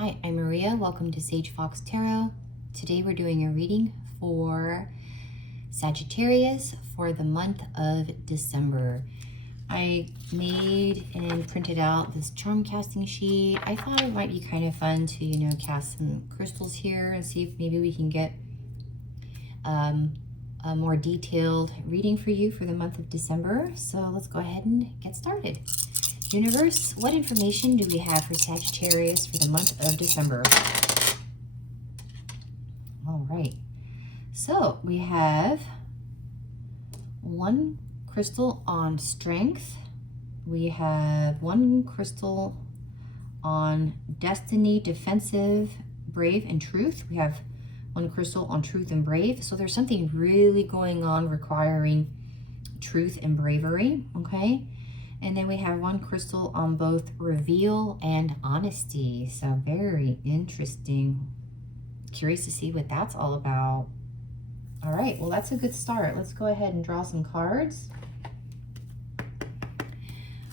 Hi, I'm Maria. Welcome to Sage Fox Tarot. Today we're doing a reading for Sagittarius for the month of December. I made and printed out this charm casting sheet. I thought it might be kind of fun to, cast some crystals here and see if maybe we can get a more detailed reading for you for the month of December. So let's go ahead and get started. Universe, what information do we have for Sagittarius for the month of December? All right. So we have one crystal on strength. We have one crystal on destiny, defensive, brave, and truth. We have one crystal on truth and brave. So there's something really going on requiring truth and bravery, okay? And then we have one crystal on both reveal and honesty. So very interesting. Curious to see what that's all about. All right, well, that's a good start. Let's go ahead and draw some cards.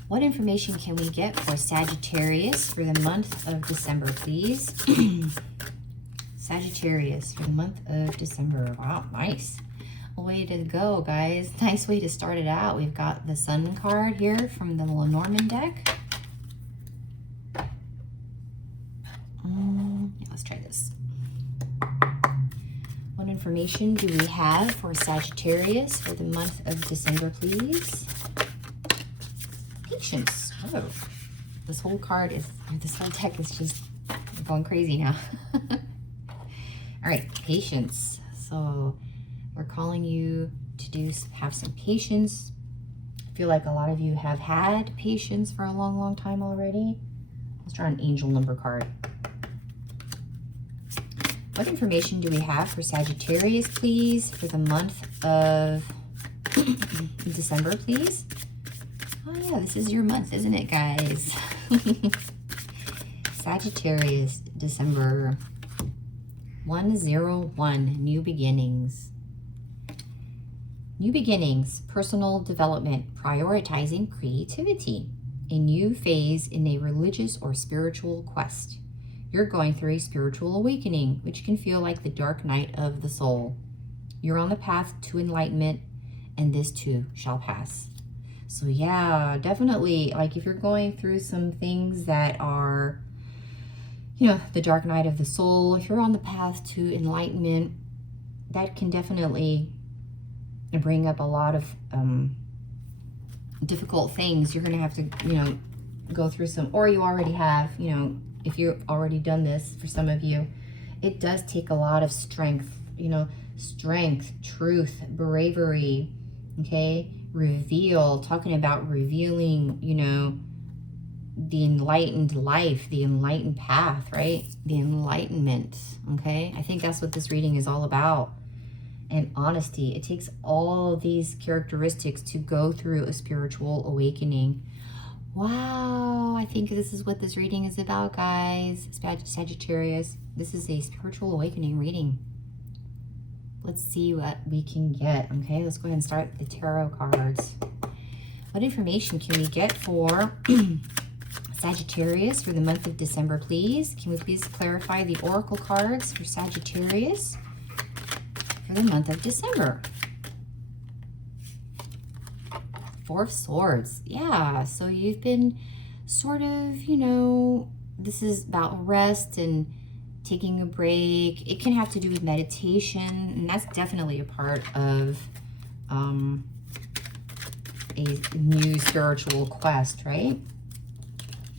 What information can we get for Sagittarius for the month of December, please? Sagittarius for the month of December. Wow, nice. Way to go, guys. Nice way to start it out. We've got the Sun card here from the Lenormand deck. Let's try this. What information do we have for Sagittarius for the month of December, please? Patience. Oh, this whole deck is just going crazy now. All right, patience. So we're calling you to have some patience. I feel like a lot of you have had patience for a long, long time already. Let's draw an angel number card. What information do we have for Sagittarius, please, for the month of December, please? Oh yeah, this is your month, isn't it, guys? Sagittarius, December 101, new beginnings. New beginnings, personal development, prioritizing creativity, a new phase in a religious or spiritual quest. You're going through a spiritual awakening, which can feel like the dark night of the soul. You're on the path to enlightenment, and this too shall pass. So yeah, definitely, like if you're going through some things that are, the dark night of the soul, if you're on the path to enlightenment, that can definitely bring up a lot of difficult things. You're going to have to, go through some, or you already have, if you've already done this for some of you, it does take a lot of strength, strength, truth, bravery, okay? Reveal, talking about revealing, the enlightened life, the enlightened path, right? The enlightenment, okay? I think that's what this reading is all about. And honesty. It takes all of these characteristics to go through a spiritual awakening. Wow, I think this is what this reading is about, guys. Sagittarius, this is a spiritual awakening reading. Let's see what we can get, okay? Let's go ahead and start the tarot cards. What information can we get for Sagittarius for the month of December, please? Can we please clarify the oracle cards for Sagittarius for the month of December? Four of Swords. Yeah, so you've been sort of, this is about rest and taking a break. It can have to do with meditation, and that's definitely a part of a new spiritual quest, right?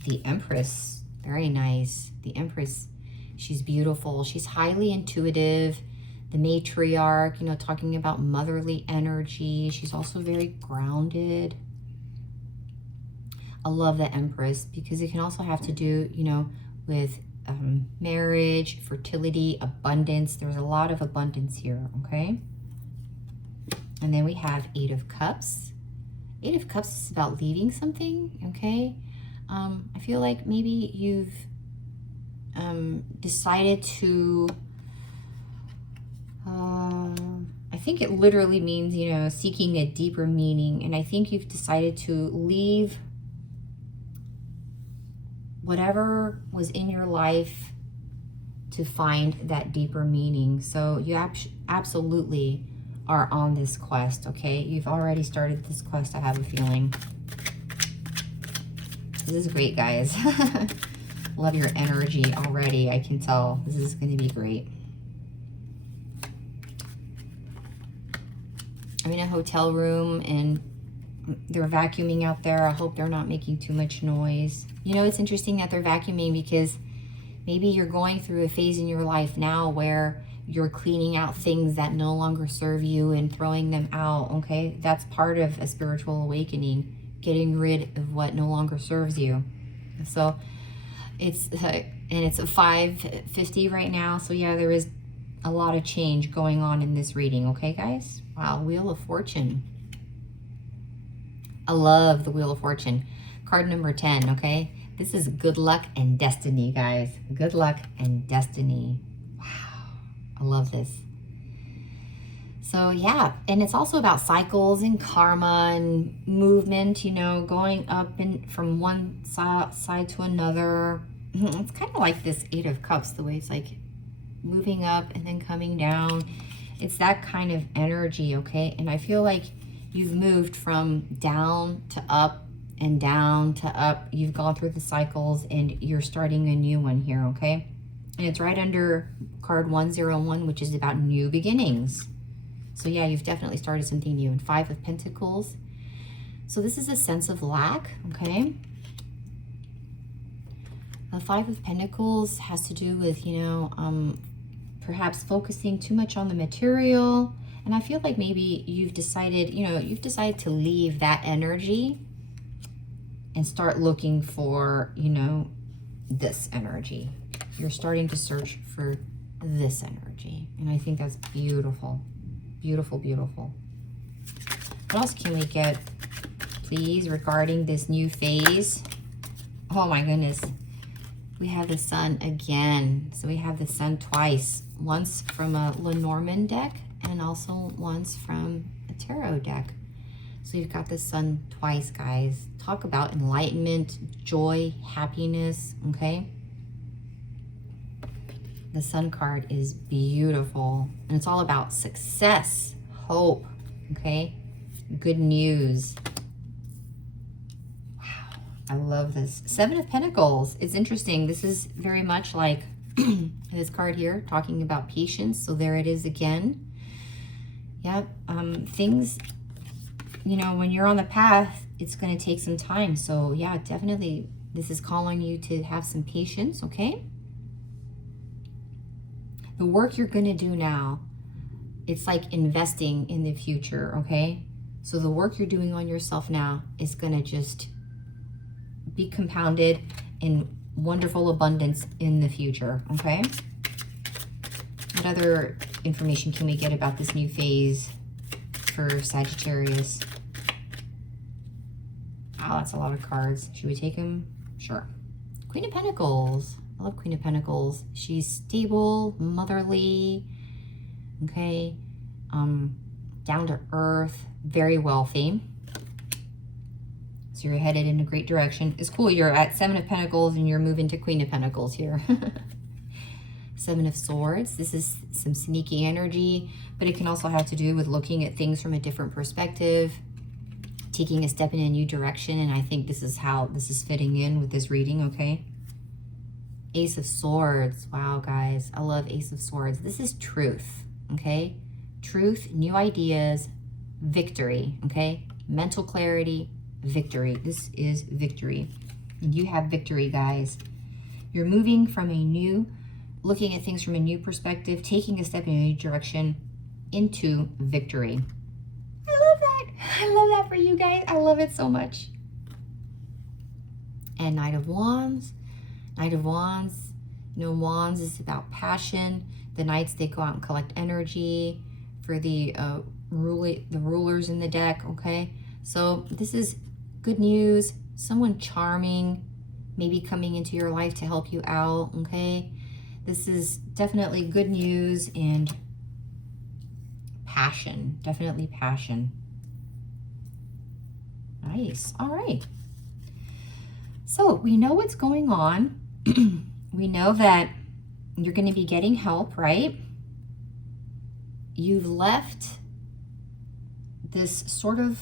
The Empress, very nice. The Empress, she's beautiful. She's highly intuitive. The matriarch, talking about motherly energy. She's also very grounded. I love the Empress because it can also have to do, with marriage, fertility, abundance. There's a lot of abundance here, okay? And then we have Eight of Cups. Eight of Cups is about leaving something, okay? I feel like maybe you've decided to... I think it literally means, seeking a deeper meaning. And I think you've decided to leave whatever was in your life to find that deeper meaning. So you absolutely are on this quest, okay? You've already started this quest, I have a feeling. This is great, guys. Love your energy already. I can tell this is going to be great. I'm in a hotel room and they're vacuuming out there. I hope they're not making too much noise. You know, it's interesting that they're vacuuming because maybe you're going through a phase in your life now where you're cleaning out things that no longer serve you and throwing them out, okay? That's part of a spiritual awakening, getting rid of what no longer serves you. So it's, and it's a 5:50 right now. So yeah, there is a lot of change going on in this reading, okay, guys? Wow, Wheel of Fortune. I love the Wheel of Fortune. Card number 10, okay? This is good luck and destiny, guys. Good luck and destiny. Wow, I love this. So yeah, and it's also about cycles and karma and movement, you know, going up and from one side to another. It's kind of like this 8 of Cups, the way it's like moving up and then coming down. It's that kind of energy, okay? And I feel like you've moved from down to up and down to up. You've gone through the cycles and you're starting a new one here, okay? And it's right under card 101, which is about new beginnings. So yeah, you've definitely started something new. And 5 of Pentacles. So this is a sense of lack, okay? The 5 of Pentacles has to do with, you know, perhaps focusing too much on the material. And I feel like maybe you've decided, you know, you've decided to leave that energy and start looking for, you know, this energy. You're starting to search for this energy. And I think that's beautiful. Beautiful, beautiful. What else can we get, please, regarding this new phase? Oh my goodness. We have the Sun again. So we have the Sun twice. Once from a Lenormand deck and also once from a tarot deck. So you've got the Sun twice, guys. Talk about enlightenment, joy, happiness, okay? The Sun card is beautiful. And it's all about success, hope, okay? Good news. Wow, I love this. 7 of Pentacles. It's interesting. This is very much like this card here, talking about patience. So there it is again. Yep. Things, you know, when you're on the path, it's going to take some time. So yeah, definitely this is calling you to have some patience, okay? The work you're going to do now, it's like investing in the future, okay? So the work you're doing on yourself now is going to just be compounded in wonderful abundance in the future, okay? What other information can we get about this new phase for Sagittarius? Wow, that's a lot of cards. Should we take them? Sure. Queen of Pentacles. I love Queen of Pentacles. She's stable, motherly, okay? Down to earth, very wealthy. So you're headed in a great direction. It's cool, you're at 7 of Pentacles and you're moving to Queen of Pentacles here. 7 of Swords. This is some sneaky energy, but it can also have to do with looking at things from a different perspective, taking a step in a new direction, and I think this is how this is fitting in with this reading, okay? Ace of Swords. Wow, guys, I love Ace of Swords. This is truth, okay? Truth, new ideas, victory, okay? Mental clarity, victory. This is victory. You have victory, guys. You're moving from a new, looking at things from a new perspective, taking a step in a new direction into victory. I love that. I love that for you guys. I love it so much. And Knight of Wands. Knight of Wands. You know, Wands is about passion. The Knights, they go out and collect energy for the rulers in the deck, okay? So this is good news. Someone charming maybe coming into your life to help you out, okay? This is definitely good news and passion. Definitely passion. Nice. All right. So we know what's going on. We know that, You're going to be getting help, right? You've left this sort of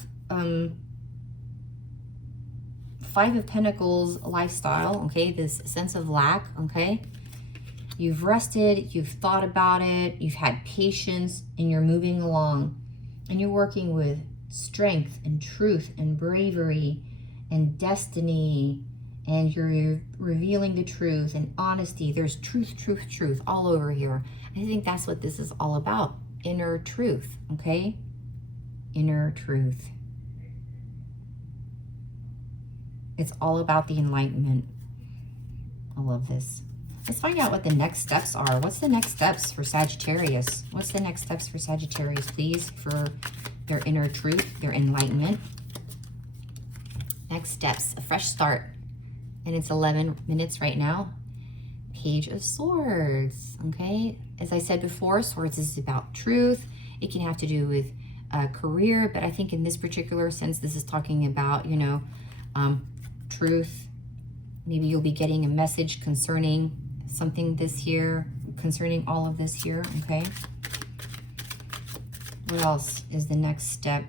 Five of Pentacles lifestyle, okay? This sense of lack, okay? You've rested, you've thought about it, you've had patience, and you're moving along. And you're working with strength and truth and bravery and destiny, and you're revealing the truth and honesty. There's truth, truth, truth all over here. I think that's what this is all about. Inner truth, okay? Inner truth. It's all about the enlightenment. I love this. Let's find out what the next steps are. What's the next steps for Sagittarius? What's the next steps for Sagittarius, please, for their inner truth, their enlightenment? Next steps, a fresh start. And it's 11 minutes right now. Page of Swords, okay? As I said before, Swords is about truth. It can have to do with career, but I think in this particular sense, this is talking about, you know, truth. Maybe you'll be getting a message concerning something this year, concerning all of this here, okay? What else is the next step?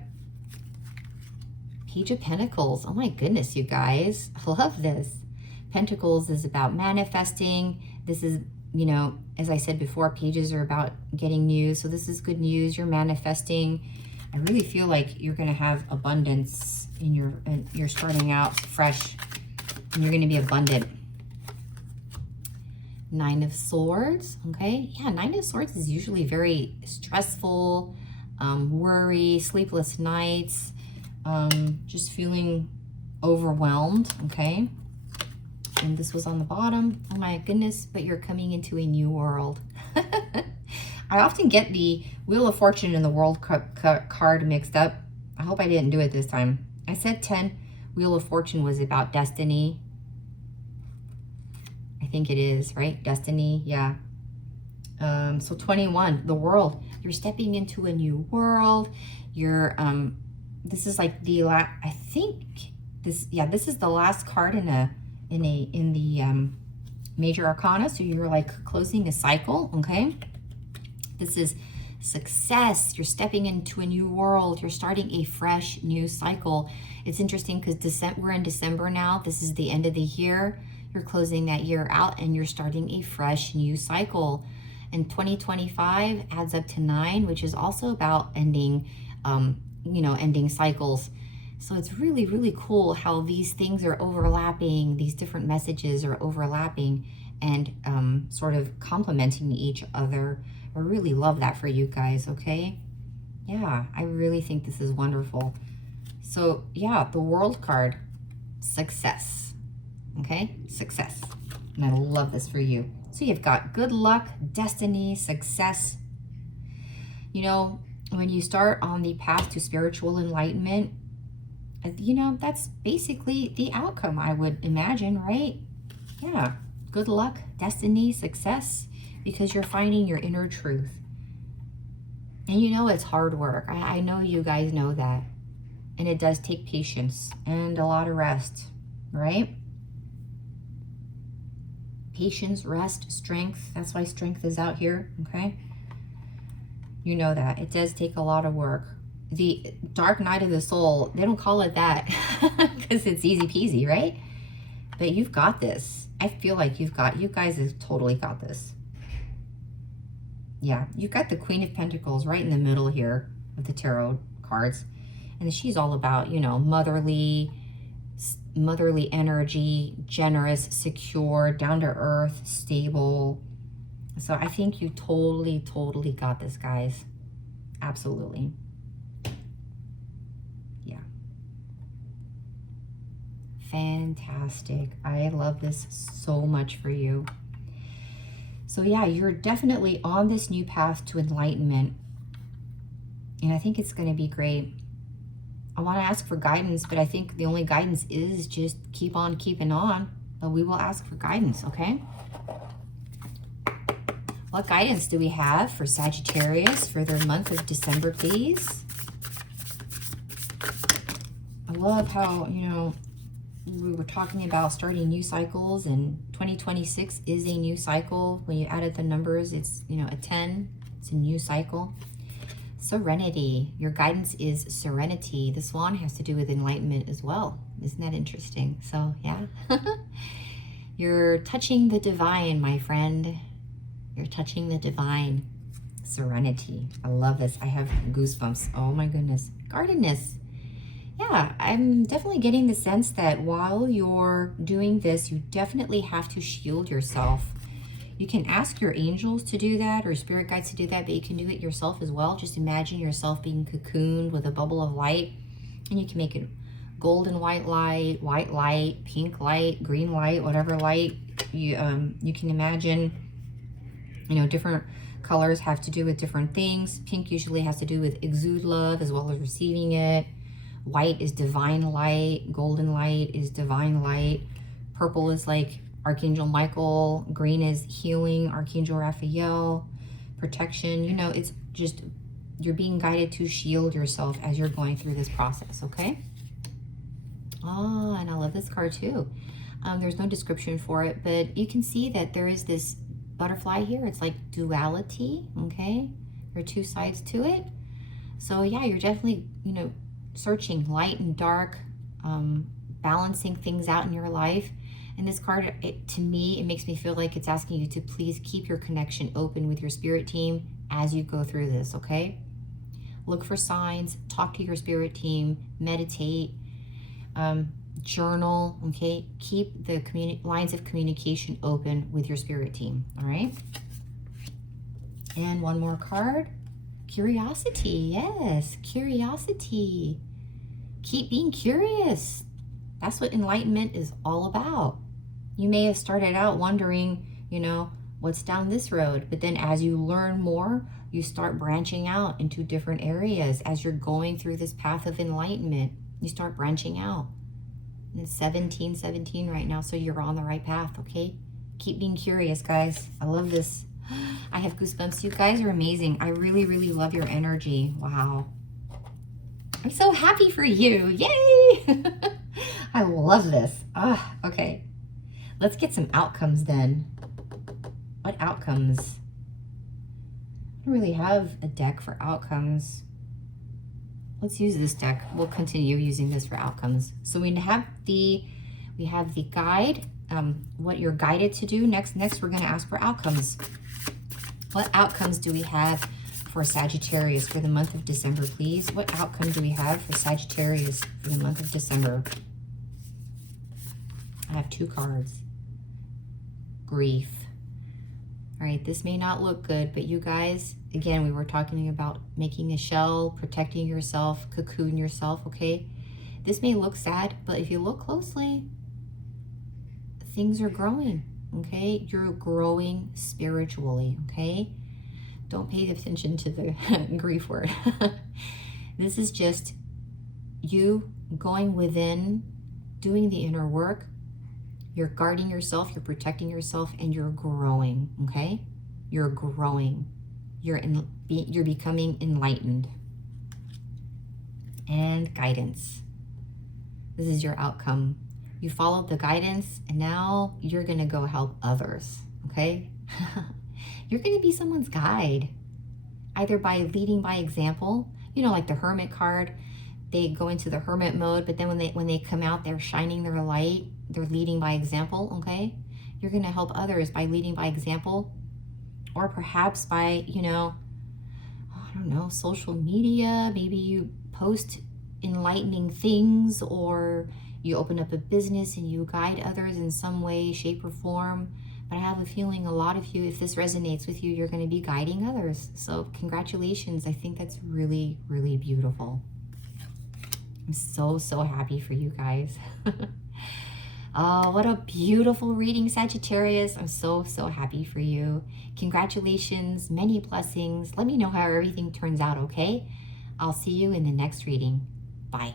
Page of Pentacles. Oh my goodness, you guys. I love this. Pentacles is about manifesting. This is, you know, as I said before, pages are about getting news. So this is good news. You're manifesting. I really feel like you're going to have abundance in your, you're starting out fresh and you're going to be abundant. Nine of Swords. Okay. Yeah. Nine of Swords is usually very stressful, worry, sleepless nights, just feeling overwhelmed. Okay. And this was on the bottom. Oh my goodness, but you're coming into a new world. I often get the Wheel of Fortune and the World card mixed up. I hope I didn't do it this time. I said 10. Wheel of Fortune was about destiny. I think it is, right? Destiny, yeah. So 21, the world. You're stepping into a new world. You're, this is like the last, I think this, yeah, this is the last card in the major arcana. So you're like closing a cycle, okay? This is success. You're stepping into a new world. You're starting a fresh new cycle. It's interesting because we're in December now. This is the end of the year. You're closing that year out and you're starting a fresh new cycle. And 2025 adds up to 9, which is also about ending, you know, ending cycles. So it's really, really cool how these things are overlapping. These different messages are overlapping and sort of complementing each other. I really love that for you guys, okay? Yeah, I really think this is wonderful. So yeah, the World card, success, okay? Success. And I love this for you. So you've got good luck, destiny, success. You know, when you start on the path to spiritual enlightenment, you know, that's basically the outcome, I would imagine, right? Yeah, good luck, destiny, success, because you're finding your inner truth. And you know it's hard work. I know you guys know that. And it does take patience and a lot of rest, right? Patience, rest, strength. That's why strength is out here, okay? You know that. It does take a lot of work. The dark night of the soul, they don't call it that because it's easy peasy, right? But you've got this. I feel like you guys have totally got this. Yeah, you've got the Queen of Pentacles right in the middle here of the tarot cards. And she's all about, you know, motherly energy, generous, secure, down to earth, stable. So I think you totally, totally got this, guys. Absolutely. Yeah. Fantastic. I love this so much for you. So yeah, you're definitely on this new path to enlightenment. And I think it's going to be great. I want to ask for guidance, but I think the only guidance is just keep on keeping on. But we will ask for guidance, okay? What guidance do we have for Sagittarius for their month of December, please? I love how, you know, we were talking about starting new cycles, and 2026 is a new cycle. When you added the numbers, it's, you know, a 10. It's a new cycle. Serenity. Your guidance is serenity. The swan has to do with enlightenment as well. Isn't that interesting? So, yeah. You're touching the divine, my friend. You're touching the divine. Serenity. I love this. I have goosebumps. Oh my goodness. Guardedness. Yeah, I'm definitely getting the sense that while you're doing this, you definitely have to shield yourself. You can ask your angels to do that or spirit guides to do that, but you can do it yourself as well. Just imagine yourself being cocooned with a bubble of light, and you can make it golden white light, pink light, green light, whatever light you can imagine. You know, different colors have to do with different things. Pink usually has to do with exude love as well as receiving it. White is divine light. Golden light is divine light. Purple is like Archangel Michael. Green is healing, Archangel Raphael. Protection. You know, it's just, you're being guided to shield yourself as you're going through this process, okay? Oh, and I love this card too. There's no description for it, but you can see that there is this butterfly here. It's like duality, okay? There are two sides to it. So yeah, you're definitely, you know, searching light and dark, balancing things out in your life. And this card, to me, it makes me feel like it's asking you to please keep your connection open with your spirit team as you go through this, okay? Look for signs, talk to your spirit team, meditate, journal, okay? Keep the lines of communication open with your spirit team, all right? And one more card. Curiosity, yes, curiosity. Keep being curious. That's what enlightenment is all about. You may have started out wondering, you know, what's down this road, but then as you learn more, you start branching out into different areas. As you're going through this path of enlightenment, you start branching out. And it's 1717 right now, so you're on the right path, okay? Keep being curious, guys. I love this. I have goosebumps. You guys are amazing. I really, really love your energy. Wow. I'm so happy for you. Yay! I love this. Ah, okay. Let's get some outcomes then. What outcomes? I don't really have a deck for outcomes. Let's use this deck. We'll continue using this for outcomes. So we have the guide, what you're guided to do. Next we're going to ask for outcomes. What outcomes do we have for Sagittarius for the month of December, please? What outcome do we have for Sagittarius for the month of December? I have two cards. Grief. All right, this may not look good, but you guys, again, we were talking about making a shell, protecting yourself, cocoon yourself, okay? This may look sad, but if you look closely, things are growing, okay? You're growing spiritually, okay? Don't pay attention to the grief word. This is just you going within, doing the inner work. You're guarding yourself, you're protecting yourself, and you're growing, okay? You're growing. You're becoming enlightened. And guidance. This is your outcome. You followed the guidance, and now you're going to go help others, okay? You're going to be someone's guide, either by leading by example. You know, like the Hermit card, they go into the hermit mode, but then when they come out, they're shining their light. They're leading by example, okay? You're going to help others by leading by example, or perhaps by, you know, I don't know, social media. Maybe you post enlightening things, or you open up a business and you guide others in some way, shape, or form. But I have a feeling a lot of you, if this resonates with you, you're going to be guiding others. So congratulations. I think that's really, really beautiful. I'm so, so happy for you guys. Oh, what a beautiful reading, Sagittarius. I'm so, so happy for you. Congratulations, many blessings. Let me know how everything turns out, okay? I'll see you in the next reading. Bye.